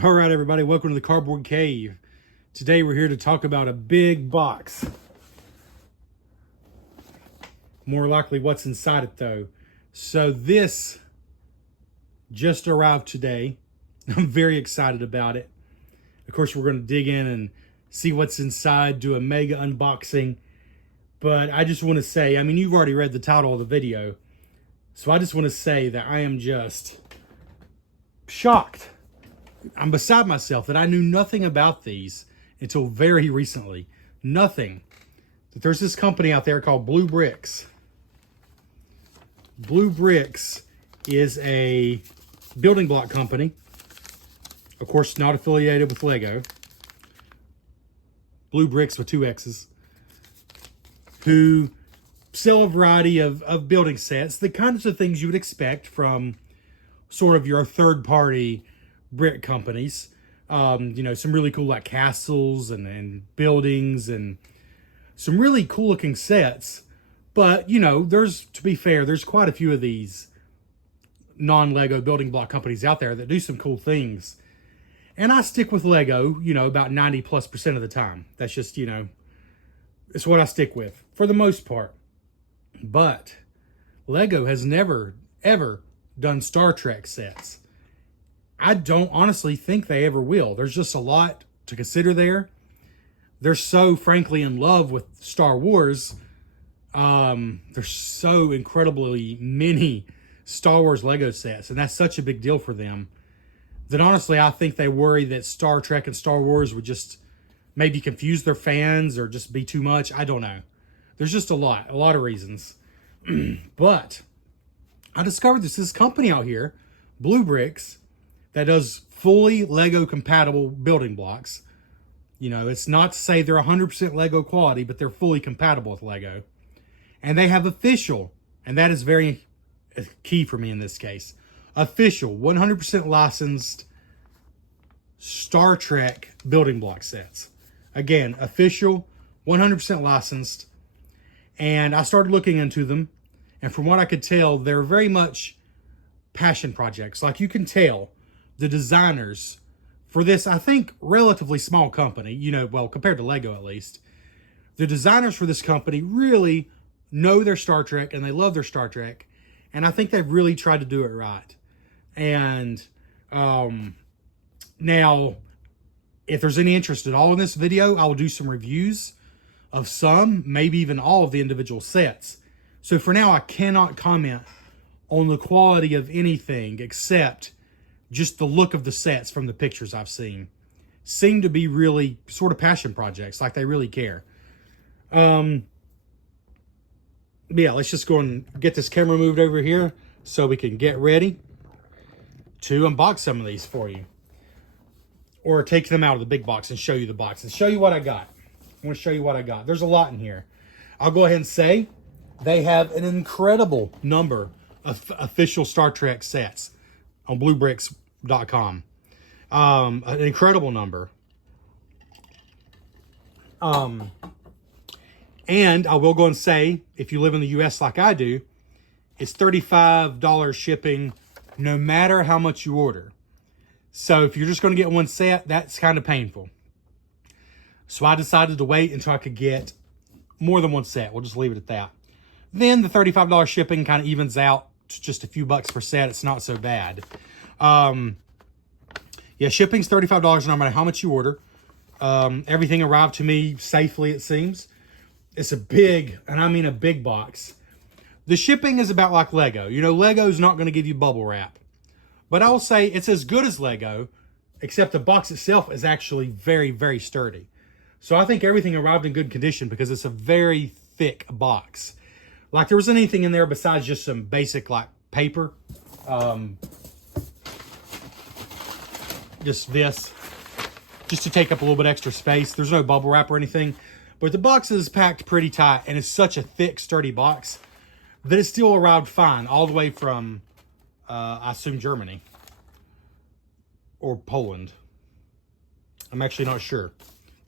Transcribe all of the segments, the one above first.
All right, everybody, welcome to the Cardboard Cave. Today we're here to talk about a big box. More likely what's inside it, though. So this just arrived today. I'm very excited about it. Of course, we're going to dig in and see what's inside, do a mega unboxing. But I just want to say, I mean, you've already read the title of the video. So I just want to say that I am just shocked. I'm beside myself that I knew nothing about these until very recently. Nothing. That there's this company out there called Blue Bricks. Blue Bricks is a building block company. Of course, not affiliated with Lego. Blue Bricks with 2 X's. Who sell a variety of building sets. The kinds of things you would expect from sort of your third-party brick companies. You know, some really cool like castles and buildings and some really cool looking sets. But, you know, to be fair, there's quite a few of these non-Lego building block companies out there that do some cool things. And I stick with Lego, you know, about 90+% of the time. That's just, you know, it's what I stick with for the most part. But Lego has never, ever done Star Trek sets. I don't honestly think they ever will. There's just a lot to consider there. They're so, frankly, in love with Star Wars. There's so incredibly many Star Wars Lego sets, and that's such a big deal for them that honestly, I think they worry that Star Trek and Star Wars would just maybe confuse their fans or just be too much. I don't know. There's just a lot of reasons. But I discovered this company out here, Blue Bricks, that does fully Lego compatible building blocks. You know, it's not to say they're 100% Lego quality, but they're fully compatible with Lego. And they have official, and that is very key for me in this case, official 100% licensed Star Trek building block sets. Again, official 100% licensed. And I started looking into them. And from what I could tell, they're very much passion projects. Like you can tell, the designers for this, I think, relatively small company, you know, well, compared to Lego at least, the designers for this company really know their Star Trek and they love their Star Trek. And I think they've really tried to do it right. And now, if there's any interest at all in this video, I will do some reviews of some, maybe even all of the individual sets. So for now, I cannot comment on the quality of anything except just the look of the sets from the pictures I've seen. Seem to be really sort of passion projects, like they really care. Yeah, let's just go and get this camera moved over here so we can get ready to unbox some of these for you. Or take them out of the big box and show you the box and show you what I got. I want to show you what I got. There's a lot in here. I'll go ahead and say they have an incredible number of official Star Trek sets on bluebricks.com. An incredible number. And I will go and say, if you live in the U.S. like I do, it's $35 shipping no matter how much you order. So if you're just going to get one set, that's kind of painful. So I decided to wait until I could get more than one set. We'll just leave it at that. Then the $35 shipping kind of evens out to just a few bucks per set. It's not so bad. Yeah, shipping's $35 no matter how much you order. Everything arrived to me safely, it seems. It's a big, and I mean a big box. The shipping is about like Lego. You know, Lego's not going to give you bubble wrap. But I will say it's as good as Lego, except the box itself is actually very, very sturdy. So I think everything arrived in good condition because it's a very thick box. Like there wasn't anything in there besides just some basic like paper. Just this. Just to take up a little bit extra space. There's no bubble wrap or anything. But the box is packed pretty tight and it's such a thick, sturdy box that it still arrived fine all the way from, I assume, Germany or Poland. I'm actually not sure.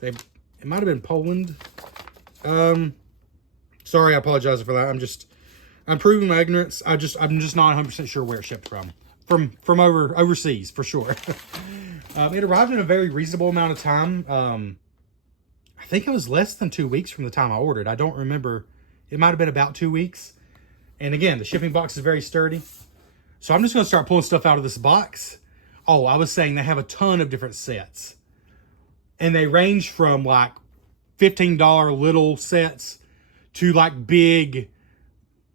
It might have been Poland. Sorry, I apologize for that. I'm proving my ignorance. I'm just not 100% sure where it shipped from overseas for sure. It arrived in a very reasonable amount of time. I think it was less than 2 weeks from the time I ordered. I don't remember. It might have been about 2 weeks. And again, the shipping box is very sturdy. So I'm just going to start pulling stuff out of this box. Oh, I was saying they have a ton of different sets. And they range from like $15 little sets to like big,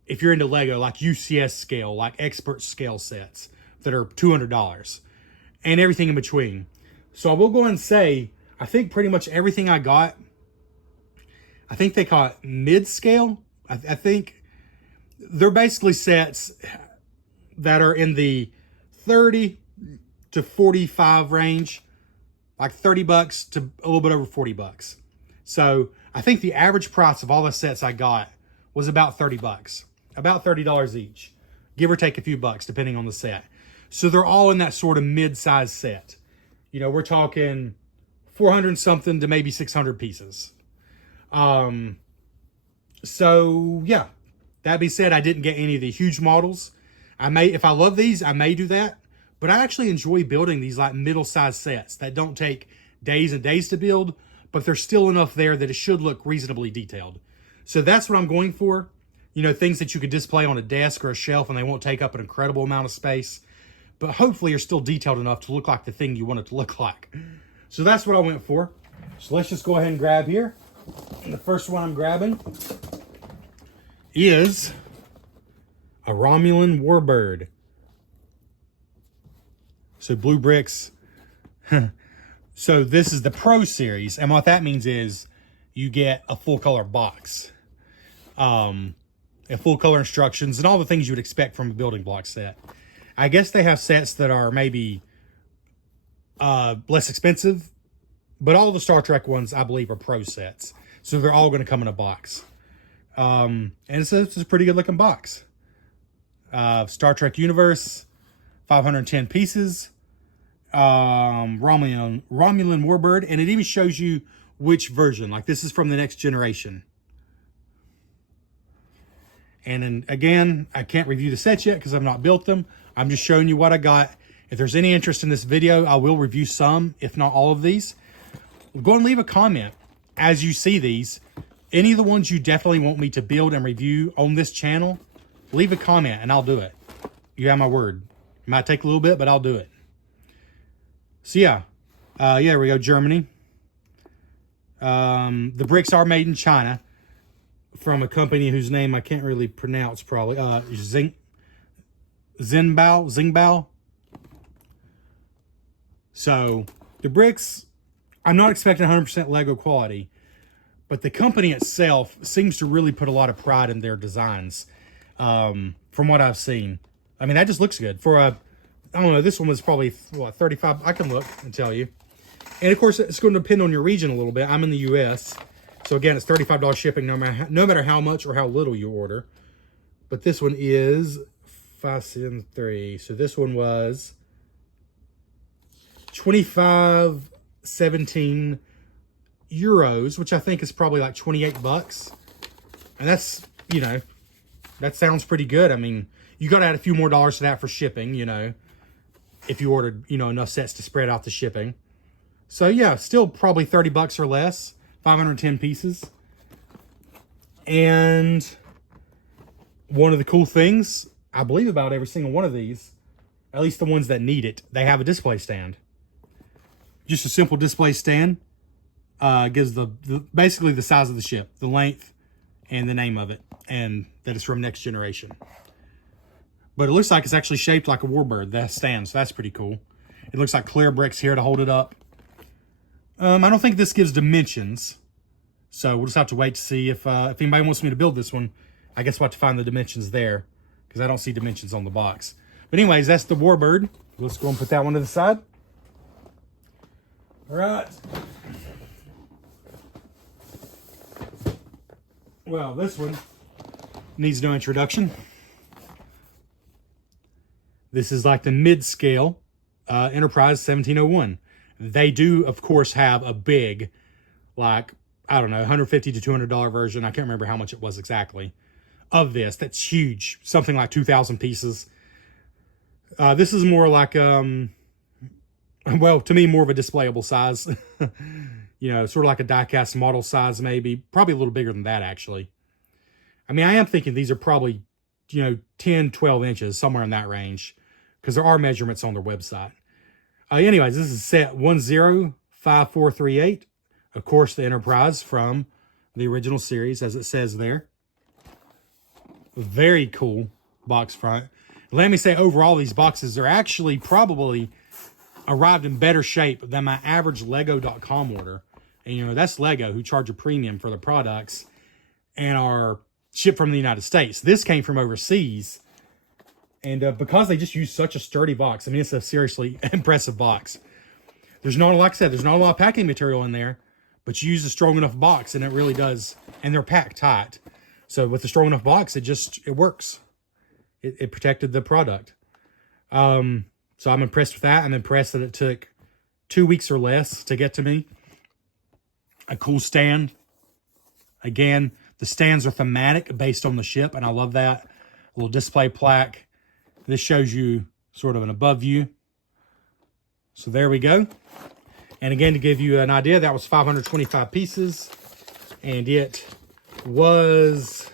if you're into Lego, like UCS scale, like expert scale sets that are $200. And everything in between. So I will go and say, I think pretty much everything I got, I think they call it mid-scale. I think they're basically sets that are in the 30 to 45 range, like 30 bucks to a little bit over 40 bucks. So I think the average price of all the sets I got was about 30 bucks, about $30 each, give or take a few bucks, depending on the set. So they're all in that sort of mid-size set. You know, we're talking 400 something to maybe 600 pieces. So yeah, that being said, I didn't get any of the huge models. If I love these, I may do that, but I actually enjoy building these like middle-sized sets that don't take days and days to build, but there's still enough there that it should look reasonably detailed. So that's what I'm going for. You know, things that you could display on a desk or a shelf and they won't take up an incredible amount of space, but hopefully are still detailed enough to look like the thing you want it to look like. So that's what I went for. So let's just go ahead and grab here. And the first one I'm grabbing is a Romulan Warbird. So Blue Bricks. So this is the Pro Series. And what that means is you get a full color box. And full color instructions and all the things you would expect from a building block set. I guess they have sets that are maybe less expensive, but all the Star Trek ones, I believe, are Pro sets. So they're all going to come in a box. And it's a pretty good looking box. Star Trek Universe, 510 pieces. Romulan Warbird, and it even shows you which version. Like this is from the Next Generation. And then again, I can't review the sets yet because I've not built them. I'm just showing you what I got. If there's any interest in this video, I will review some, if not all of these. Go and leave a comment as you see these. Any of the ones you definitely want me to build and review on this channel, leave a comment and I'll do it. You have my word. It might take a little bit, but I'll do it. So yeah, there we go, Germany. The bricks are made in China from a company whose name I can't really pronounce probably. Xingbao. So the bricks, I'm not expecting 100% Lego quality, but the company itself seems to really put a lot of pride in their designs. From what I've seen, I mean, that just looks good for a, I don't know, this one was probably what, 35. I can look and tell you. And of course it's going to depend on your region a little bit. I'm in the US. So again, it's $35 shipping no matter how much or how little you order. But this one is 573. So this one was 25.17 euros, which I think is probably like 28 bucks. And that's, you know, that sounds pretty good. I mean, you got to add a few more dollars to that for shipping, you know, if you ordered, you know, enough sets to spread out the shipping. So yeah, still probably 30 bucks or less, 510 pieces. And one of the cool things, I believe about every single one of these, at least the ones that need it, they have a display stand. Just a simple display stand. Gives the basically the size of the ship, the length, and the name of it, and that it's from Next Generation. But it looks like it's actually shaped like a warbird, that stand, so that's pretty cool. It looks like clear bricks here to hold it up. I don't think this gives dimensions, so we'll just have to wait to see if anybody wants me to build this one. I guess we'll have to find the dimensions there, because I don't see dimensions on the box. But anyways, that's the warbird. Let's go and put that one to the side. All right. Well, this one needs no introduction. This is like the mid-scale Enterprise 1701. They do, of course, have a big, like, I don't know, $150 to $200 version. I can't remember how much it was exactly of this. That's huge. Something like 2,000 pieces. This is more like a Well, to me, more of a displayable size. You know, sort of like a die-cast model size, maybe. Probably a little bigger than that, actually. I mean, I am thinking these are probably, you know, 10, 12 inches, somewhere in that range, because there are measurements on their website. Anyways, this is set 105438. Of course, the Enterprise from the original series, as it says there. Very cool box front. Let me say, overall, these boxes are actually probably arrived in better shape than my average Lego.com order. And, you know, that's Lego, who charge a premium for their products and are shipped from the United States. This came from overseas. And because they just use such a sturdy box, I mean, it's a seriously impressive box. There's not, like I said, there's not a lot of packing material in there, but you use a strong enough box and it really does. And they're packed tight. So with a strong enough box, it works. It protected the product. So I'm impressed with that. I'm impressed that it took 2 weeks or less to get to me. A cool stand. Again, the stands are thematic based on the ship, and I love that. A little display plaque. This shows you sort of an above view. So there we go. And again, to give you an idea, that was 525 pieces. And it was...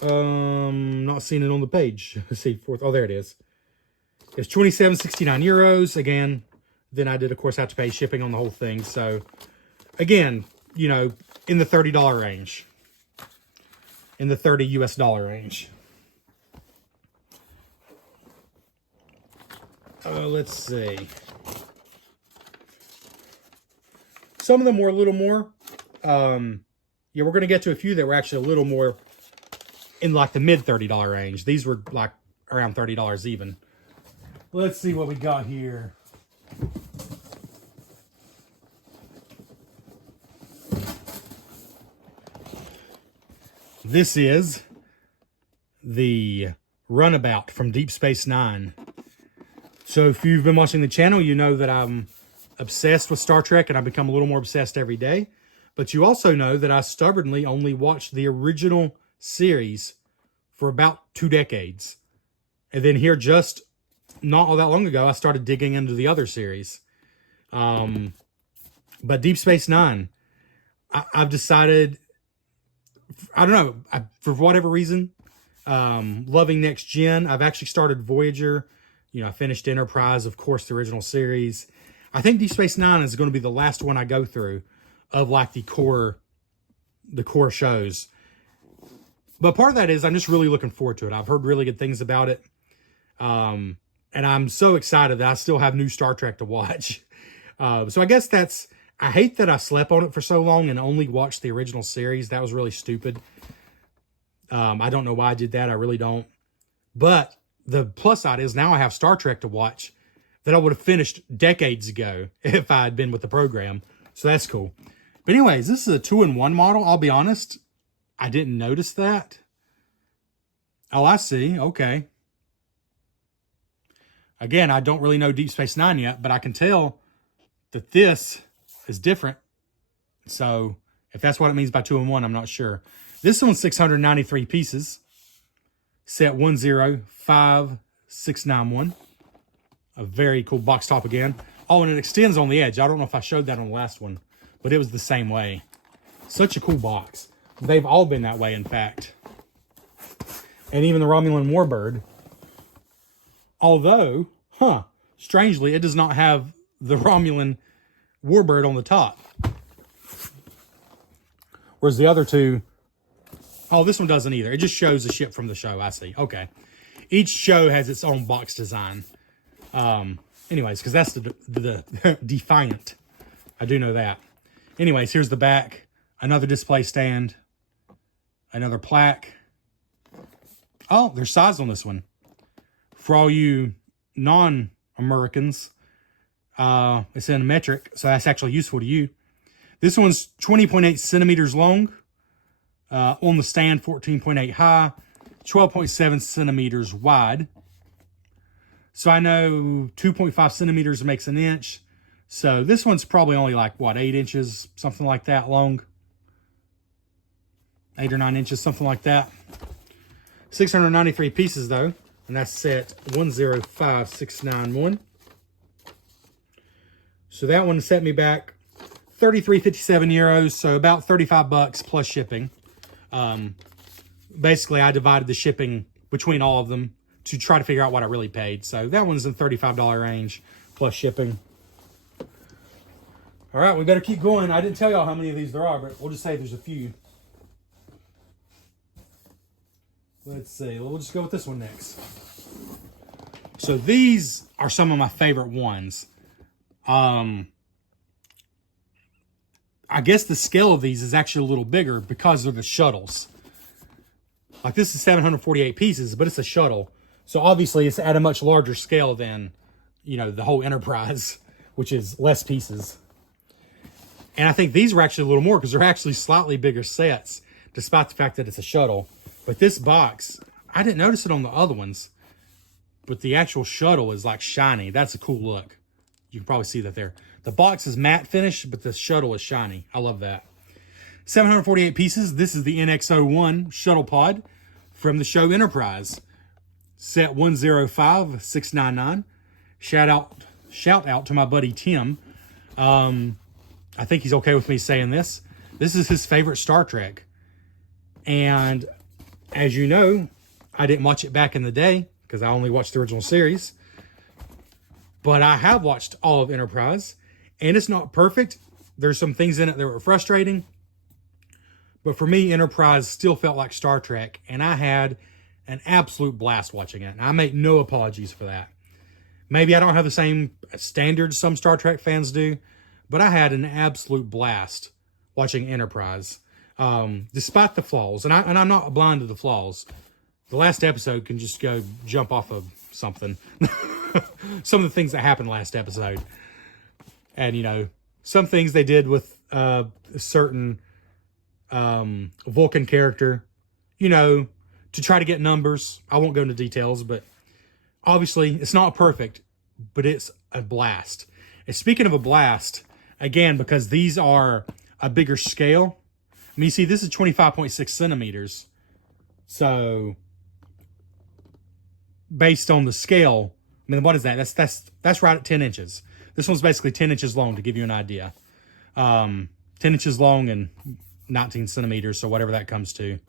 not seeing it on the page. Let's see, oh, there it is. It's 27.69 euros. Again, then I did, of course, have to pay shipping on the whole thing. So, again, you know, in the $30 range. In the 30 US dollar range. Let's see. Some of them were a little more. Yeah, we're going to get to a few that were actually a little more in like the mid $30 range. These were like around $30 even. Let's see what we got here. This is the Runabout from Deep Space Nine. So if you've been watching the channel, you know that I'm obsessed with Star Trek, and I've become a little more obsessed every day. But you also know that I stubbornly only watched the original series for about 2 decades. And then here, just not all that long ago, I started digging into the other series. But Deep Space Nine, I've decided, I don't know, for whatever reason, loving Next Gen. I've actually started Voyager. You know, I finished Enterprise, of course, the original series. I think Deep Space Nine is going to be the last one I go through of like the core shows. But part of that is I'm just really looking forward to it. I've heard really good things about it. And I'm so excited that I still have new Star Trek to watch. So I guess I hate that I slept on it for so long and only watched the original series. That was really stupid. I don't know why I did that. I really don't. But the plus side is now I have Star Trek to watch that I would have finished decades ago if I had been with the program. So that's cool. But anyways, this is a 2-in-1 model. I'll be honest, I didn't notice that. Oh, I see. Okay. Again, I don't really know Deep Space Nine yet, but I can tell that this is different. So if that's what it means by 2-in-1, I'm not sure. This one's 693 pieces. Set 105691. A very cool box top again. Oh, and it extends on the edge. I don't know if I showed that on the last one, but it was the same way. Such a cool box. They've all been that way, in fact. And even the Romulan Warbird. Although, strangely, it does not have the Romulan Warbird on the top. Whereas the other two... Oh, this one doesn't either. It just shows the ship from the show. I see. Okay. Each show has its own box design. Anyways, because that's the Defiant. I do know that. Anyways, here's the back. Another display stand. Another plaque. Oh, there's size on this one. For all you non-Americans, it's in metric, so that's actually useful to you. This one's 20.8 centimeters long. On the stand, 14.8 high, 12.7 centimeters wide. So I know 2.5 centimeters makes an inch. So this one's probably only like, what, 8 inches, something like that long. 8 or 9 inches, something like that. 693 pieces, though. And that's set 105691. So that one set me back 33.57 euros, so about 35 bucks plus shipping. Basically, I divided the shipping between all of them to try to figure out what I really paid. So that one's in the $35 range plus shipping. All right, we better keep going. I didn't tell y'all how many of these there are, but we'll just say there's a few. Let's see. We'll just go with this one next. So these are some of my favorite ones. I guess the scale of these is actually a little bigger because they're the shuttles. Like this is 748 pieces, but it's a shuttle. So obviously it's at a much larger scale than, you know, the whole Enterprise, which is less pieces. And I think these were actually a little more because they're actually slightly bigger sets, despite the fact that it's a shuttle. But this box, I didn't notice it on the other ones, but the actual shuttle is like shiny. That's a cool look. You can probably see that there. The box is matte finish, but the shuttle is shiny. I love that. 748 pieces. This is the NX-01 shuttle pod from the show Enterprise. Set 105699. Shout out to my buddy Tim. I think he's okay with me saying this. This is his favorite Star Trek. And as you know, I didn't watch it back in the day because I only watched the original series. But I have watched all of Enterprise, and it's not perfect. There's some things in it that were frustrating. But for me, Enterprise still felt like Star Trek, and I had an absolute blast watching it. And I make no apologies for that. Maybe I don't have the same standards some Star Trek fans do, but I had an absolute blast watching Enterprise. Despite the flaws, and I'm not blind to the flaws. The last episode can just go jump off of something. Some of the things that happened last episode. And, you know, some things they did with a certain Vulcan character, you know, to try to get numbers. I won't go into details, but obviously it's not perfect, but it's a blast. And speaking of a blast, again, because these are a bigger scale. I mean, you see, this is 25.6 centimeters. So, based on the scale, I mean, what is that? That's right at 10 inches. This one's basically 10 inches long, to give you an idea. 10 inches long and 19 centimeters, so whatever that comes to.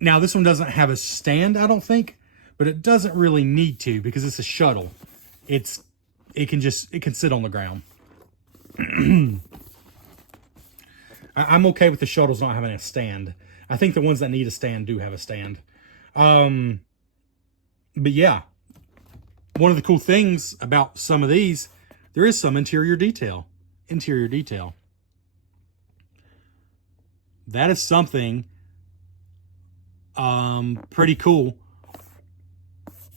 Now, this one doesn't have a stand, I don't think, but it doesn't really need to because it's a shuttle. It can sit on the ground. I'm okay with the shuttles not having a stand. I think the ones that need a stand do have a stand. But yeah, one of the cool things about some of these, there is some interior detail. Interior detail. That is something pretty cool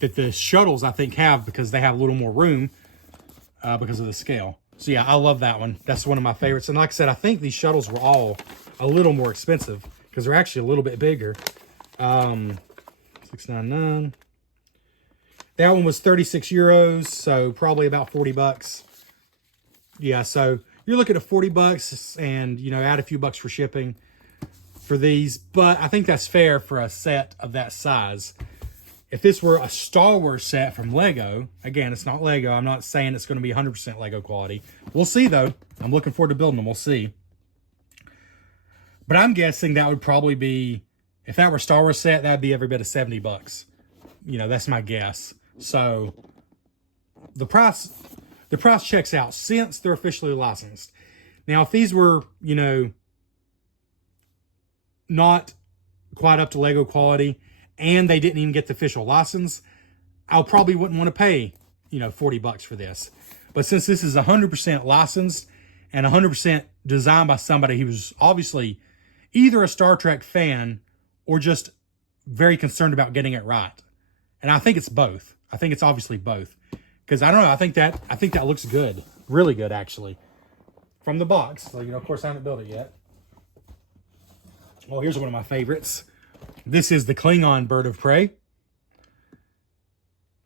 that the shuttles, I think, have because they have a little more room because of the scale. So yeah, I love that one. That's one of my favorites. And like I said, I think these shuttles were all a little more expensive because they're actually a little bit bigger. $6.99. That one was 36 euros, so probably about 40 bucks. Yeah, so you're looking at 40 bucks and, you know, add a few bucks for shipping for these. But I think that's fair for a set of that size. If this were a Star Wars set from Lego, again, it's not Lego. I'm not saying it's going to be 100% Lego quality. We'll see, though. I'm looking forward to building them. We'll see. But I'm guessing that would probably be, if that were a Star Wars set, that would be every bit of 70 bucks. You know, that's my guess. So the price checks out since they're officially licensed. Now, if these were, you know, not quite up to Lego quality, and they didn't even get the official license, I probably wouldn't want to pay, you know, 40 bucks for this. But since this is 100% licensed and 100% designed by somebody who was obviously either a Star Trek fan or just very concerned about getting it right. And I think it's both. I think it's obviously both. Because I don't know, I think that looks good. Really good, actually. From the box. So, you know, of course, I haven't built it yet. Oh, here's one of my favorites. This is the Klingon Bird of Prey.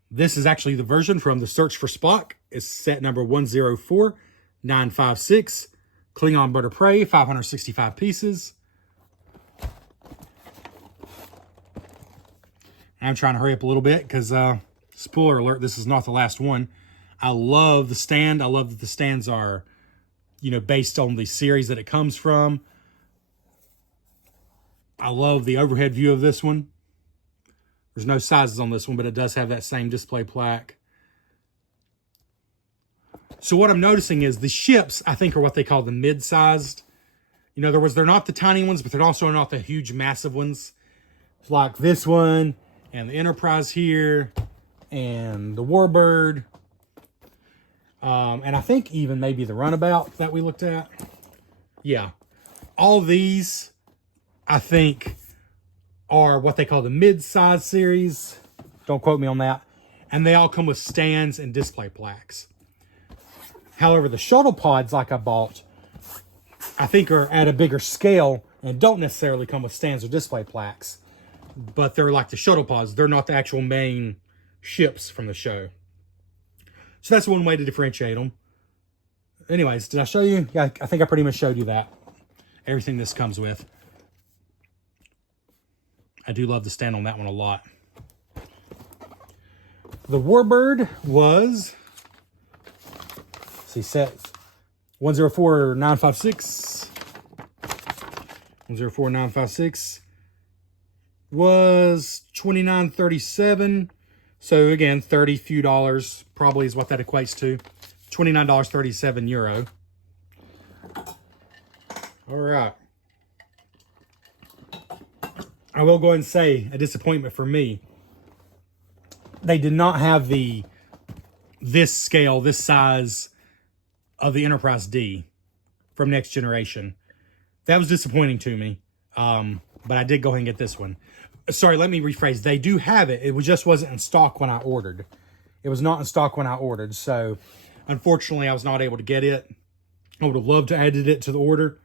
This is actually the version from The Search for Spock. It's set number 104956. Klingon Bird of Prey, 565 pieces. I'm trying to hurry up a little bit because, spoiler alert, this is not the last one. I love the stand. I love that the stands are, you know, based on the series that it comes from. I love the overhead view of this one. There's no sizes on this one, but it does have that same display plaque. So what I'm noticing is the ships, I think, are what they call the mid-sized. In other words, they're not the tiny ones, but they're also not the huge, massive ones. Like this one, and the Enterprise here, and the Warbird. And I think even maybe the Runabout that we looked at. Yeah. All these, I think, are what they call the mid-size series. Don't quote me on that. And they all come with stands and display plaques. However, the shuttle pods like I bought, I think are at a bigger scale and don't necessarily come with stands or display plaques. But they're like the shuttle pods. They're not the actual main ships from the show. So that's one way to differentiate them. Anyways, did I show you? Yeah, I think I pretty much showed you that. Everything this comes with. I do love the stand on that one a lot. The Warbird was, see, set 104956. 104956 was $29.37. So again, 30 few dollars probably is what that equates to. €29.37. All right. I will go ahead and say a disappointment for me. They did not have this scale, this size of the Enterprise D from Next Generation. That was disappointing to me. But I did go ahead and get this one. Sorry, let me rephrase. They do have it. It just wasn't in stock when I ordered. It was not in stock when I ordered. So, unfortunately, I was not able to get it. I would have loved to add it to the order.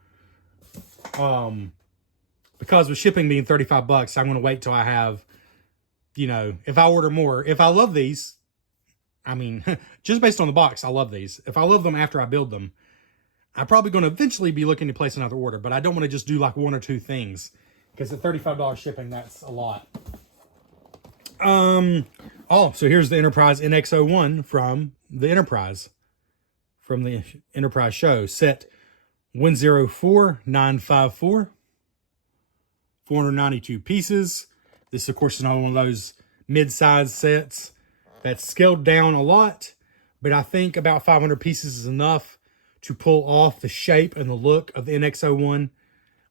Because with shipping being $35, I'm going to wait till I have, you know, if I order more. If I love these, I mean, just based on the box, I love these. If I love them after I build them, I'm probably going to eventually be looking to place another order. But I don't want to just do like one or two things. Because at $35 shipping, that's a lot. Oh, so here's the Enterprise NX-01 from the Enterprise. From the Enterprise show. Set 104954. 492 pieces. This, of course, is another one of those mid-size sets that's scaled down a lot. But I think about 500 pieces is enough to pull off the shape and the look of the NX-01.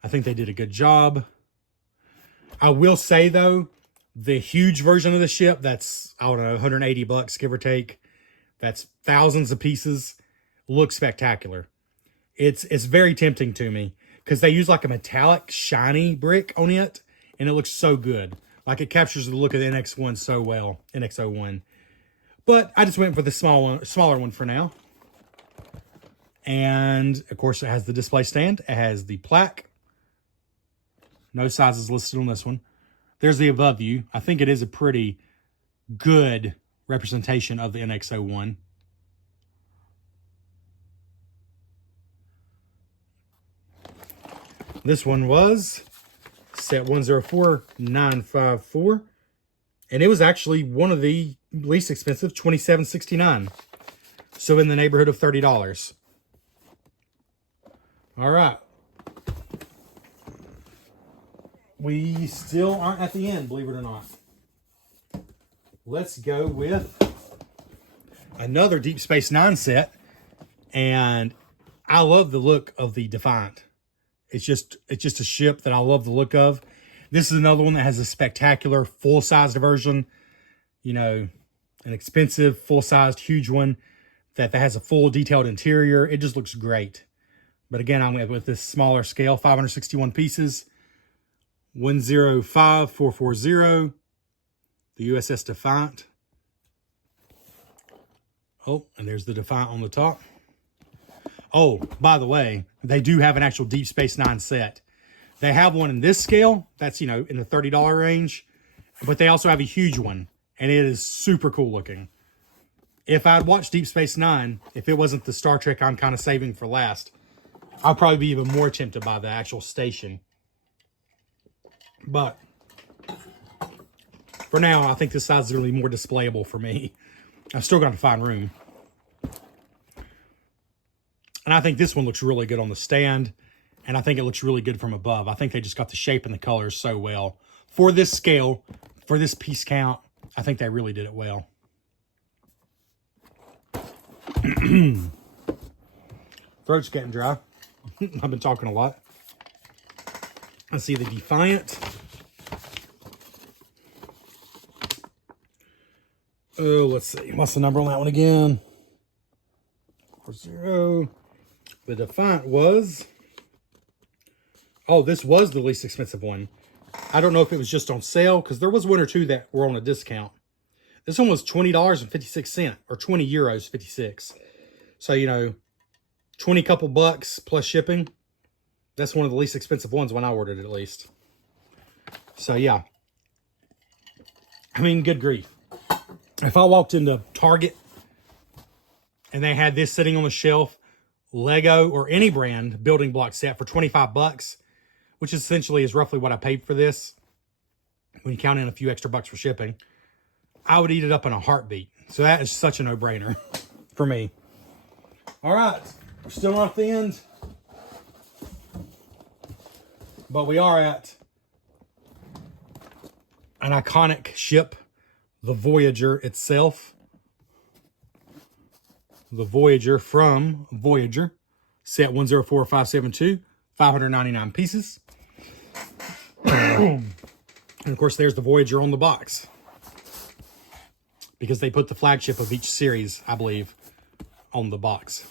I think they did a good job. I will say, though, the huge version of the ship, that's, I don't know, $180, give or take. That's thousands of pieces. Looks spectacular. It's very tempting to me because they use like a metallic, shiny brick on it, and it looks so good. Like it captures the look of the NX-1 so well, NX-01. But I just went for the smaller one for now. And, of course, it has the display stand. It has the plaque. No sizes listed on this one. There's the above view. I think it is a pretty good representation of the NX-01. This one was set 104954. And it was actually one of the least expensive, $27.69. So in the neighborhood of $30. All right. We still aren't at the end, believe it or not. Let's go with another Deep Space Nine set. And I love the look of the Defiant. It's just a ship that I love the look of. This is another one that has a spectacular full-sized version. You know, an expensive, full-sized, huge one that has a full detailed interior. It just looks great. But again, I went with this smaller scale, 561 pieces. 105440, the USS Defiant. Oh, and there's the Defiant on the top. Oh, by the way, they do have an actual Deep Space Nine set. They have one in this scale, that's, you know, in the $30 range. But they also have a huge one, and it is super cool looking. If I'd watched Deep Space Nine, if it wasn't the Star Trek I'm kind of saving for last, I'd probably be even more tempted by the actual station. But for now, I think this size is going to be more displayable for me. I've still got to find room. And I think this one looks really good on the stand. And I think it looks really good from above. I think they just got the shape and the colors so well. For this scale, for this piece count, I think they really did it well. Throat's getting dry. I've been talking a lot. I see the Defiant. Oh, let's see. What's the number on that one again? 40. The Defiant was... Oh, this was the least expensive one. I don't know if it was just on sale, because there was one or two that were on a discount. This one was $20.56, or 20 euros 56. So, you know, 20 couple bucks plus shipping. That's one of the least expensive ones when I ordered it, at least. So, yeah. I mean, good grief. If I walked into Target and they had this sitting on the shelf, Lego or any brand building block set for 25 bucks, which essentially is roughly what I paid for this, when you count in a few extra bucks for shipping, I would eat it up in a heartbeat. So that is such a no-brainer for me. All right, we're still not at the end, but we are at an iconic ship, the Voyager itself. The Voyager from Voyager, set 104572, 599 pieces. And of course, there's the Voyager on the box, because they put the flagship of each series, I believe, on the box.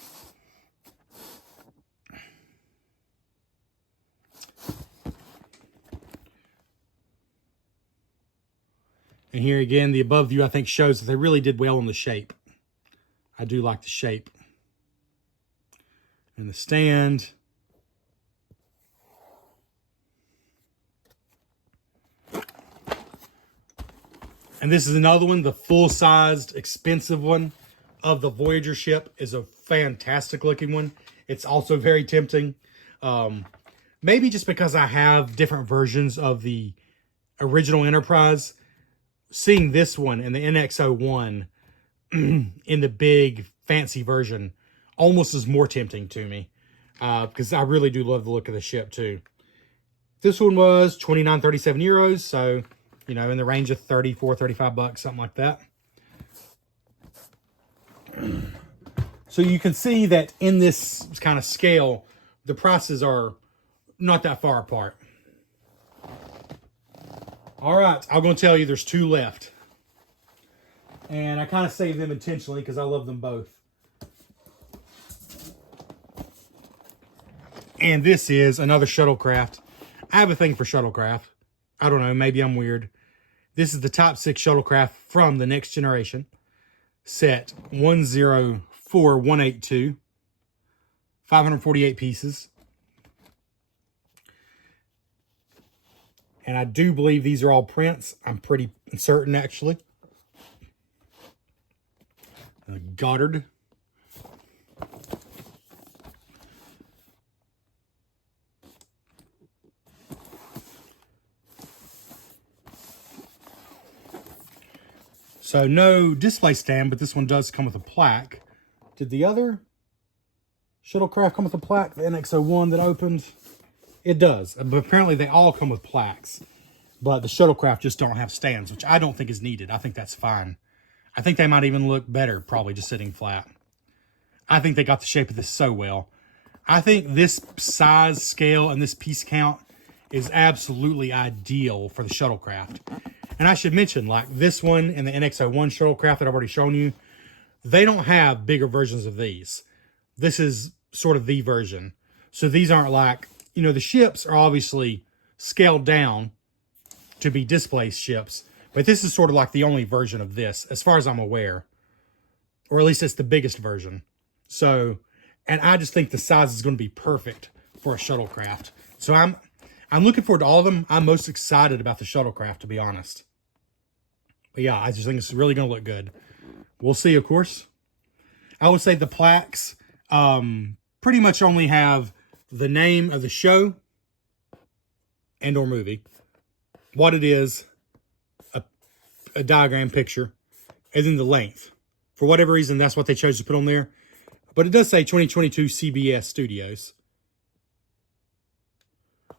And here again, the above view, I think, shows that they really did well on the shape. I do like the shape. And the stand. And this is another one, the full-sized, expensive one of the Voyager ship is a fantastic looking one. It's also very tempting. Maybe just because I have different versions of the original Enterprise, seeing this one and the NX-01 in the big fancy version almost is more tempting to me, because I really do love the look of the ship too. This one was 29.37 euros, so you know, in the range of 34, 35 bucks, something like that. So you can see that in this kind of scale, the prices are not that far apart. All right, I'm going to tell you there's two left. And I kind of saved them intentionally because I love them both. And this is another shuttlecraft. I have a thing for shuttlecraft. I don't know, maybe I'm weird. This is the top 6 shuttlecraft from the Next Generation. Set 104182. 548 pieces. And I do believe these are all prints. I'm pretty certain, actually. Goddard. So no display stand, but this one does come with a plaque. Did the other shuttlecraft come with a plaque? The NX-01 that opened? It does. But apparently they all come with plaques. But the shuttlecraft just don't have stands, which I don't think is needed. I think that's fine. I think they might even look better, probably just sitting flat. I think they got the shape of this so well. I think this size, scale, and this piece count is absolutely ideal for the shuttlecraft. And I should mention, like this one and the NX-01 shuttlecraft that I've already shown you, they don't have bigger versions of these. This is sort of the version. So these aren't like, you know, the ships are obviously scaled down to be display ships, but this is sort of like the only version of this, as far as I'm aware. Or at least it's the biggest version. So, and I just think the size is going to be perfect for a shuttlecraft. So I'm looking forward to all of them. I'm most excited about the shuttlecraft, to be honest. But yeah, I just think it's really going to look good. We'll see, of course. I would say the plaques pretty much only have the name of the show and or movie, what it is, a diagram picture, and then the length. For whatever reason, that's what they chose to put on there. But it does say 2022 CBS Studios.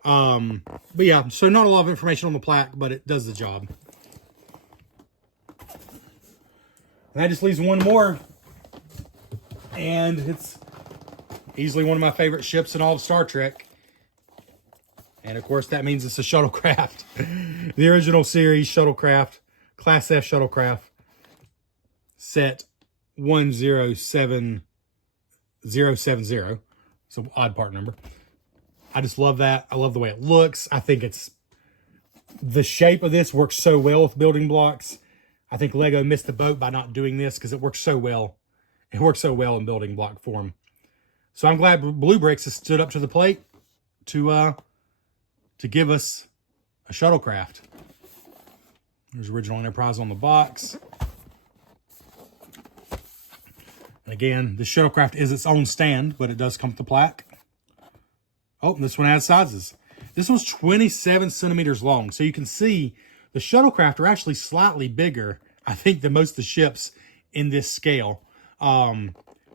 But yeah, so not a lot of information on the plaque, but it does the job. And that just leaves one more. And it's easily one of my favorite ships in all of Star Trek. And of course, that means it's a shuttlecraft. The original series shuttlecraft, Class F shuttlecraft, set 107070. It's an odd part number. I just love that. I love the way it looks. I think the shape of this works so well with building blocks. I think Lego missed the boat by not doing this because it works so well. It works so well in building block form. So I'm glad Blue Bricks has stood up to the plate to give us a shuttlecraft. There's original Enterprise on the box. And again, the shuttlecraft is its own stand, but it does come with the plaque. Oh, this one has sizes. This one's 27 centimeters long. So you can see the shuttlecraft are actually slightly bigger, I think, than most of the ships in this scale. So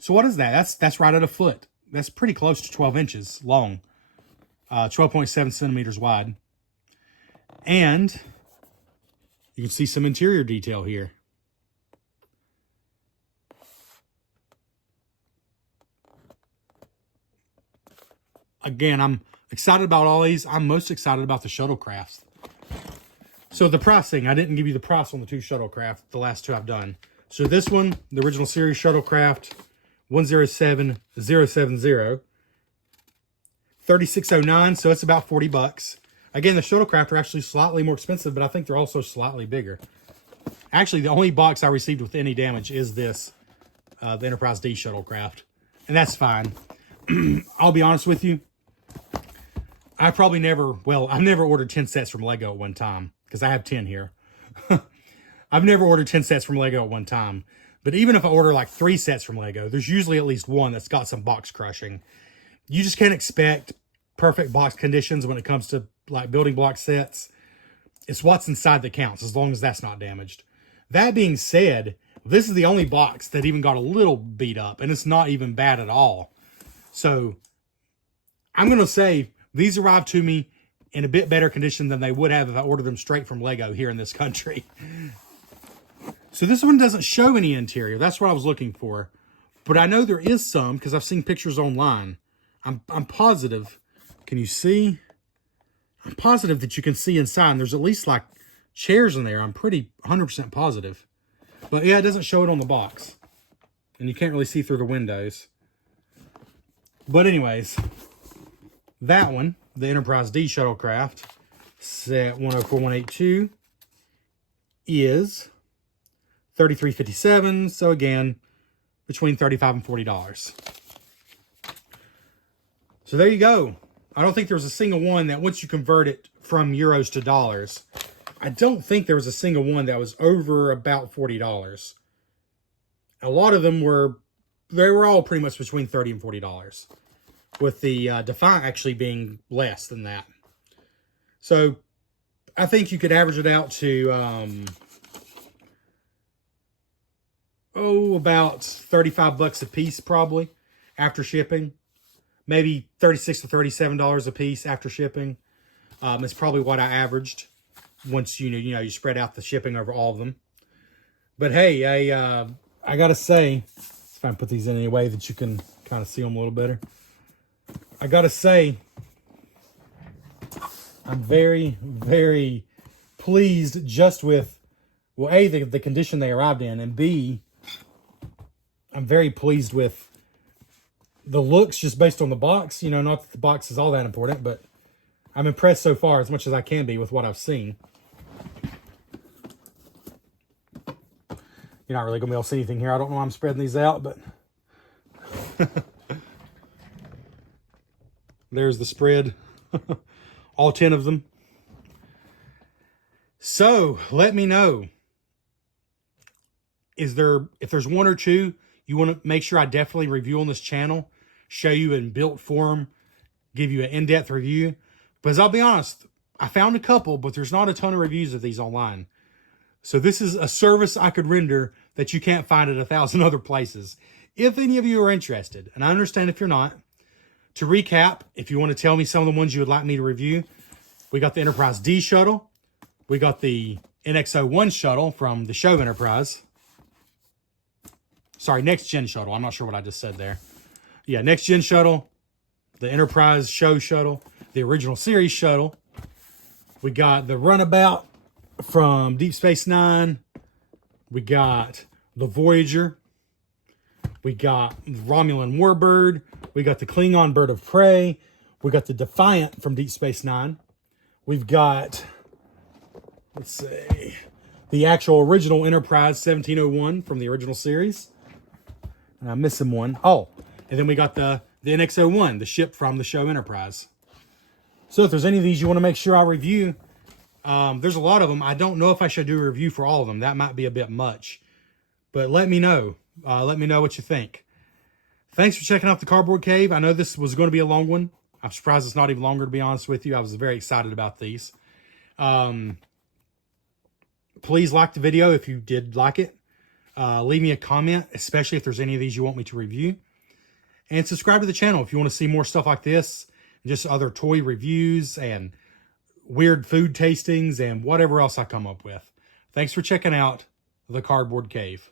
what is that? That's right at a foot. That's pretty close to 12 inches long. 12.7 centimeters wide. And you can see some interior detail here. Again, I'm excited about all these. I'm most excited about the shuttlecrafts. So the pricing, I didn't give you the price on the two shuttlecraft, the last two I've done. So this one, the original series shuttlecraft, 107070, $36.09, so it's about 40 bucks. Again, the shuttlecraft are actually slightly more expensive, but I think they're also slightly bigger. Actually, the only box I received with any damage is this, the Enterprise D shuttlecraft. And that's fine. I'll be honest with you. I've never ordered 10 sets from Lego at one time, because I have 10 here. I've never ordered 10 sets from Lego at one time. But even if I order like 3 sets from Lego, there's usually at least one that's got some box crushing. You just can't expect perfect box conditions when it comes to like building block sets. It's what's inside that counts, as long as that's not damaged. That being said, this is the only box that even got a little beat up, and it's not even bad at all. So I'm going to say these arrived to me in a bit better condition than they would have if I ordered them straight from Lego here in this country. So this one doesn't show any interior. That's what I was looking for. But I know there is some because I've seen pictures online. I'm positive. Can you see? I'm positive that you can see inside. There's at least like chairs in there. I'm pretty 100% positive. But yeah, it doesn't show it on the box. And you can't really see through the windows. But anyways, that one, the Enterprise D shuttlecraft, set 104182, is $33.57. So again, between $35 and $40. So there you go. I don't think there was a single one that once you convert it from euros to dollars, I don't think there was a single one that was over about $40. A lot of them they were all pretty much between $30 and $40, with the Defiant actually being less than that. So I think you could average it out to about 35 bucks a piece probably after shipping. Maybe $36 to $37 a piece after shipping. It's probably what I averaged once you spread out the shipping over all of them. But hey, I gotta say, if I can put these in any way that you can kind of see them a little better. I gotta say, I'm very, very pleased just with, well, A, the condition they arrived in, and B, I'm very pleased with the looks just based on the box. Not that the box is all that important, but I'm impressed so far as much as I can be with what I've seen. You're not really going to be able to see anything here. I don't know why I'm spreading these out, but there's the spread. All 10 of them. So let me know. If there's one or two you want to make sure I definitely review on this channel, show you in built form, give you an in-depth review. Because I'll be honest, I found a couple, but there's not a ton of reviews of these online. So this is a service I could render that you can't find at 1,000 other places. If any of you are interested, and I understand if you're not, to recap, if you want to tell me some of the ones you would like me to review, we got the Enterprise D shuttle. We got the NX-01 shuttle from the show Enterprise. Sorry, Next Gen shuttle. I'm not sure what I just said there. Yeah, Next Gen shuttle, the Enterprise show shuttle, the original series shuttle. We got the Runabout from Deep Space Nine. We got the Voyager. We got Romulan Warbird. We got the Klingon Bird of Prey. We got the Defiant from Deep Space Nine. We've got, let's see, the actual original Enterprise 1701 from the original series. And I'm missing one. Oh, and then we got the NX-01, the ship from the show Enterprise. So if there's any of these you want to make sure I review, there's a lot of them. I don't know if I should do a review for all of them. That might be a bit much. But let me know. Let me know what you think. Thanks for checking out the Cardboard Cave. I know this was going to be a long one. I'm surprised it's not even longer, to be honest with you. I was very excited about these. Please like the video if you did like it. Leave me a comment, especially if there's any of these you want me to review. And subscribe to the channel if you want to see more stuff like this. Just other toy reviews and weird food tastings and whatever else I come up with. Thanks for checking out the Cardboard Cave.